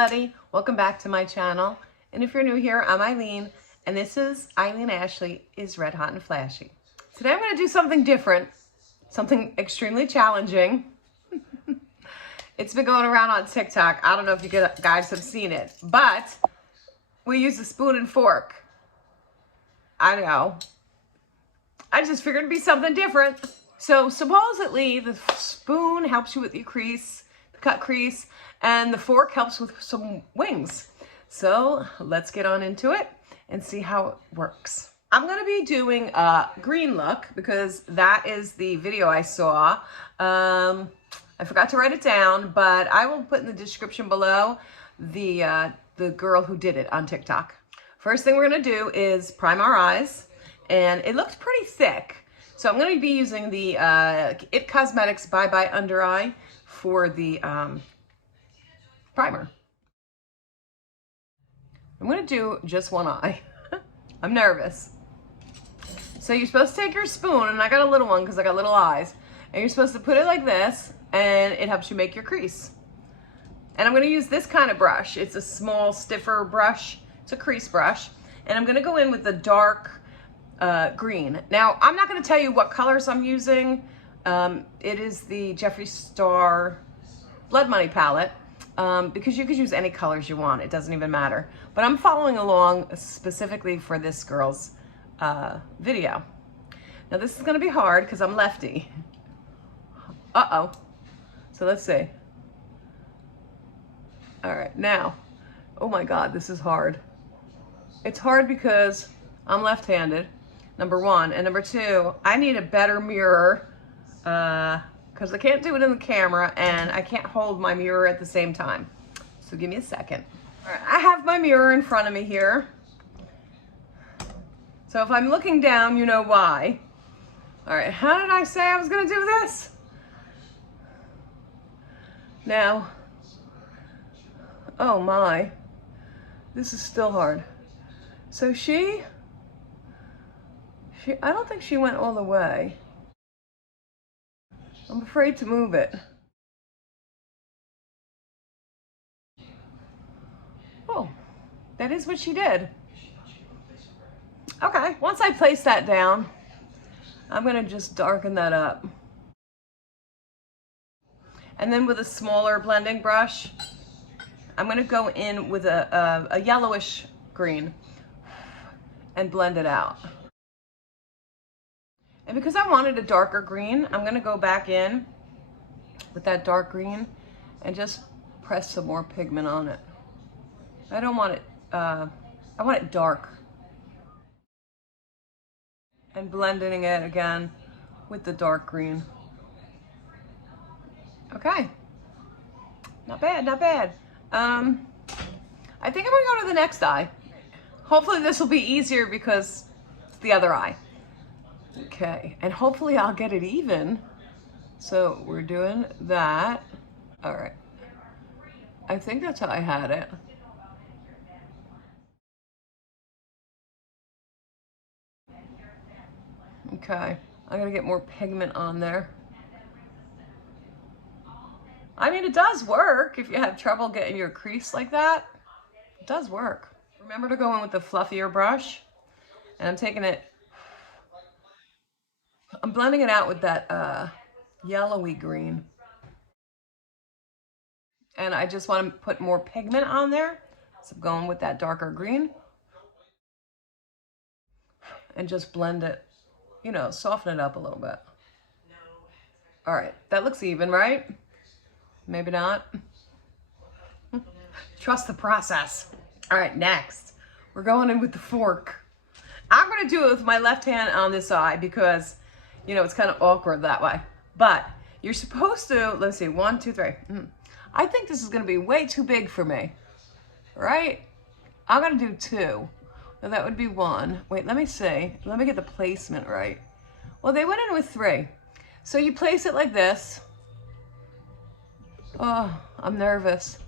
everybody, welcome back to my channel. And if you're new here, I'm Eileen, and this is Eileen Ashley is Red Hot and Flashy. Today I'm going to do something different, something extremely challenging. It's been going around on TikTok. I don't know if you guys have seen it, but we use a spoon and fork. I know. I just figured it'd be something different. So supposedly the spoon helps you with your crease, the cut crease, and the fork helps with some wings. So let's get on into it and see how it works. I'm gonna be doing a green look because that is the video I saw. I forgot to write it down, but I will put in the description below the girl who did it on TikTok. First thing we're gonna do is prime our eyes, and it looks pretty thick. So I'm going to be using the It Cosmetics Bye Bye Under Eye for the primer. I'm going to do just one eye. I'm nervous. So you're supposed to take your spoon, and I got a little one because I got little eyes, and you're supposed to put it like this, and it helps you make your crease. And I'm going to use this kind of brush. It's a small, stiffer brush. It's a crease brush. And I'm going to go in with the dark green. Now, I'm not going to tell you what colors I'm using. It is the Jeffree Star Blood Money palette, because you could use any colors you want. It doesn't even matter. But I'm following along specifically for this girl's video. Now, this is going to be hard because I'm lefty. Uh-oh. So let's see. All right, now, oh my God, this is hard. It's hard because I'm left-handed. Number one. And number two, I need a better mirror because I can't do it in the camera and I can't hold my mirror at the same time. So give me a second. All right, I have my mirror in front of me here. So if I'm looking down, you know why. All right, how did I say I was going to do this? Now, oh my, this is still hard. So I don't think she went all the way. I'm afraid to move it. Oh, that is what she did. Okay, once I place that down, I'm gonna just darken that up. And then with a smaller blending brush, I'm gonna go in with a yellowish green and blend it out. And because I wanted a darker green, I'm gonna go back in with that dark green and just press some more pigment on it. I don't want it, I want it dark. And blending it again with the dark green. Okay, not bad, not bad. I think I'm gonna go to the next eye. Hopefully this will be easier because it's the other eye. Okay, and hopefully I'll get it even. So we're doing that. All right. I think that's how I had it. Okay, I'm gonna get more pigment on there. I mean, it does work if you have trouble getting your crease like that. It does work. Remember to go in with the fluffier brush. And I'm taking it, I'm blending it out with that yellowy green. And I just want to put more pigment on there. So I'm going with that darker green. And just blend it, you know, soften it up a little bit. All right, that looks even, right? Maybe not. Trust the process. All right, next, we're going in with the fork. I'm gonna do it with my left hand on this eye because, you know, it's kind of awkward that way. But you're supposed to, let's see, 1, 2, 3. I think this is gonna be way too big for me, right? I'm gonna do 2. Now that would be 1. Wait, let me see. Let me get the placement right. Well, they went in with 3. So you place it like this. Oh, I'm nervous.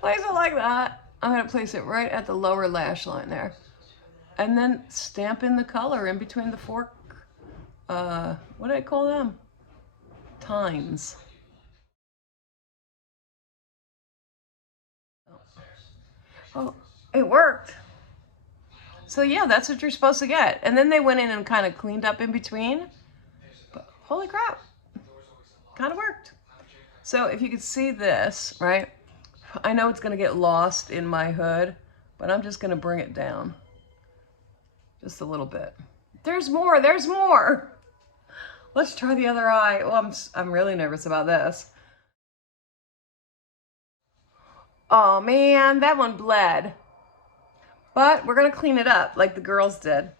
Place it like that. I'm gonna place it right at the lower lash line there. And then stamp in the color in between the fork, what do I call them? Tines. Oh, it worked. So yeah, that's what you're supposed to get. And then they went in and kind of cleaned up in between. But holy crap, kind of worked. So if you could see this, right? I know it's gonna get lost in my hood, but I'm just gonna bring it down. Just a little bit. There's more, there's more. Let's try the other eye. Well, I'm really nervous about this. Oh man, that one bled. But we're gonna clean it up like the girls did.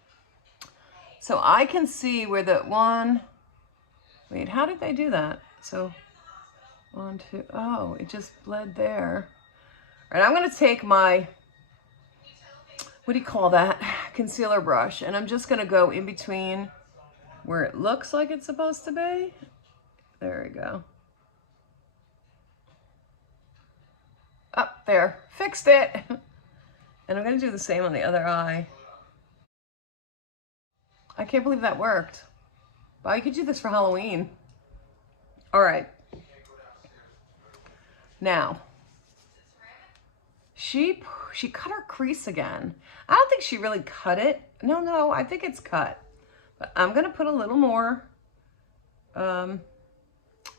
So I can see where the one, wait, how did they do that? So 1, 2, oh, it just bled there. All right, I'm gonna take my, what do you call that? Concealer brush, and I'm just gonna go in between where it looks like it's supposed to be. There we go. Up there, fixed it. And I'm gonna do the same on the other eye. I can't believe that worked. Wow, you could do this for Halloween. All right. Now, she cut her crease again. I don't think she really cut it. No, I think it's cut. But I'm gonna put a little more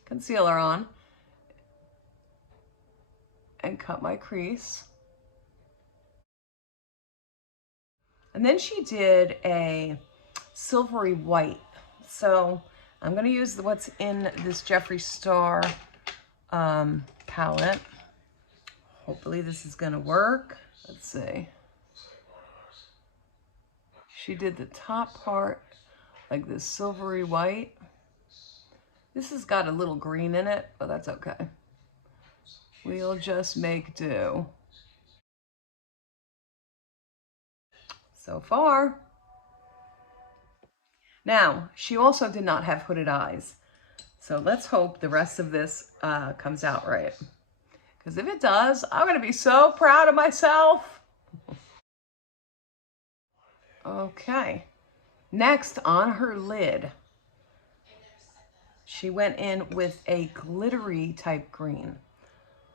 concealer on and cut my crease. And then she did a silvery white. So I'm gonna use what's in this Jeffree Star palette. Hopefully this is gonna work. Let's see. She did the top part like this silvery white. This has got a little green in it, but that's okay. We'll just make do. So far. Now, she also did not have hooded eyes. So let's hope the rest of this comes out right. Because if it does, I'm going to be so proud of myself. Okay. Next, on her lid, she went in with a glittery type green,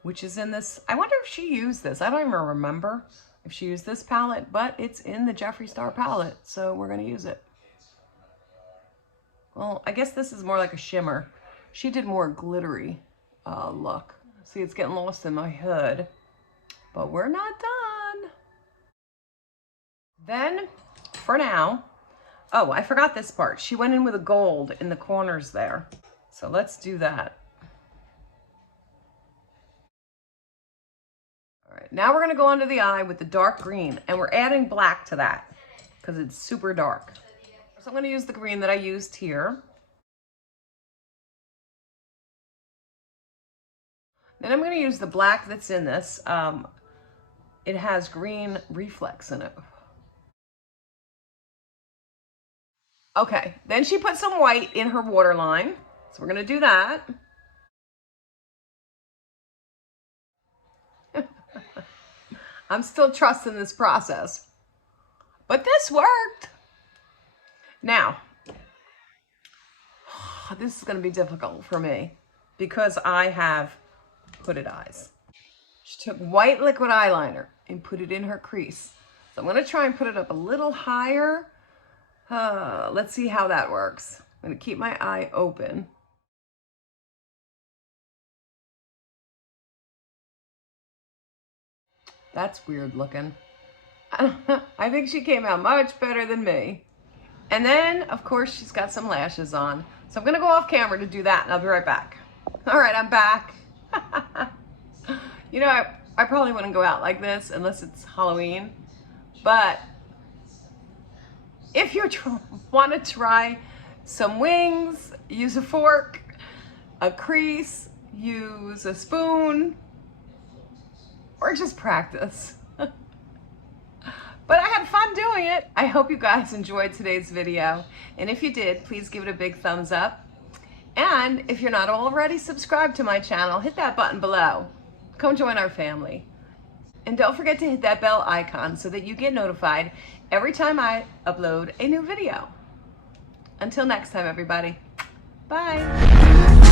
which is in this. I wonder if she used this. I don't even remember if she used this palette, but it's in the Jeffree Star palette, so we're going to use it. Well, I guess this is more like a shimmer. She did more glittery look. See, it's getting lost in my hood, but we're not done. Then, for now, oh, I forgot this part. She went in with a gold in the corners there. So let's do that. All right, now we're gonna go under the eye with the dark green, and we're adding black to that because it's super dark. So I'm gonna use the green that I used here. Then I'm gonna use the black that's in this. It has green reflex in it. Okay, then she put some white in her waterline. So we're gonna do that. I'm still trusting this process, but this worked. Now, this is gonna be difficult for me because I have hooded eyes. She took white liquid eyeliner and put it in her crease. So I'm gonna try and put it up a little higher. Let's see how that works. I'm gonna keep my eye open. That's weird looking. I think she came out much better than me. And then, of course, she's got some lashes on. So I'm gonna go off camera to do that, and I'll be right back. All right, I'm back. You know, I probably wouldn't go out like this unless it's Halloween. But if you want to try some wings, use a fork, a crease, use a spoon, or just practice. But I had fun doing it. I hope you guys enjoyed today's video. And if you did, please give it a big thumbs up. And if you're not already subscribed to my channel, hit that button below. Come join our family. And don't forget to hit that bell icon so that you get notified every time I upload a new video. Until next time, everybody. Bye.